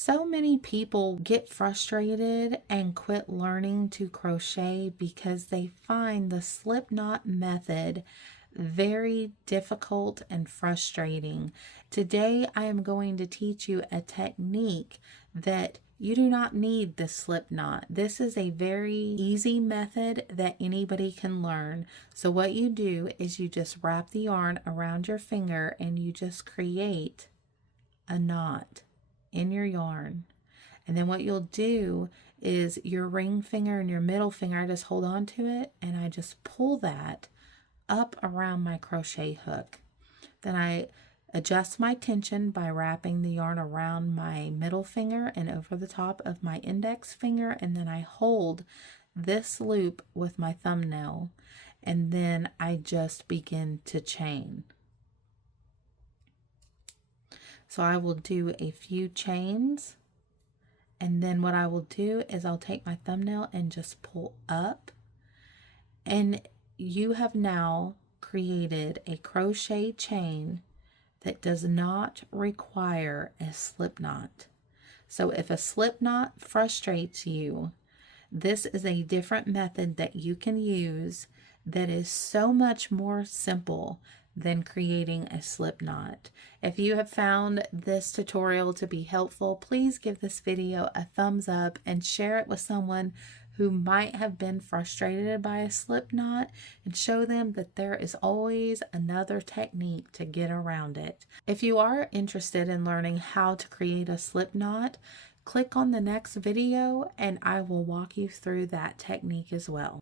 So many people get frustrated and quit learning to crochet because they find the slipknot method very difficult and frustrating. Today I am going to teach you a technique that you do not need the slipknot. This is a very easy method that anybody can learn. So what you do is you just wrap the yarn around your finger and you just create a knot in your yarn. And then what you'll do is your ring finger and your middle finger, I just hold on to it and I just pull that up around my crochet hook. Then I adjust my tension by wrapping the yarn around my middle finger and over the top of my index finger, and then I hold this loop with my thumbnail, and then I just begin to chain. So I will do a few chains, and then what I will do is I'll take my thumbnail and just pull up, and you have now created a crochet chain that does not require a slip knot. So if a slip knot frustrates you, this is a different method that you can use that is so much more simple than creating a slip knot. If you have found this tutorial to be helpful, please give this video a thumbs up and share it with someone who might have been frustrated by a slip knot, and show them that there is always another technique to get around it. If you are interested in learning how to create a slip knot, click on the next video and I will walk you through that technique as well.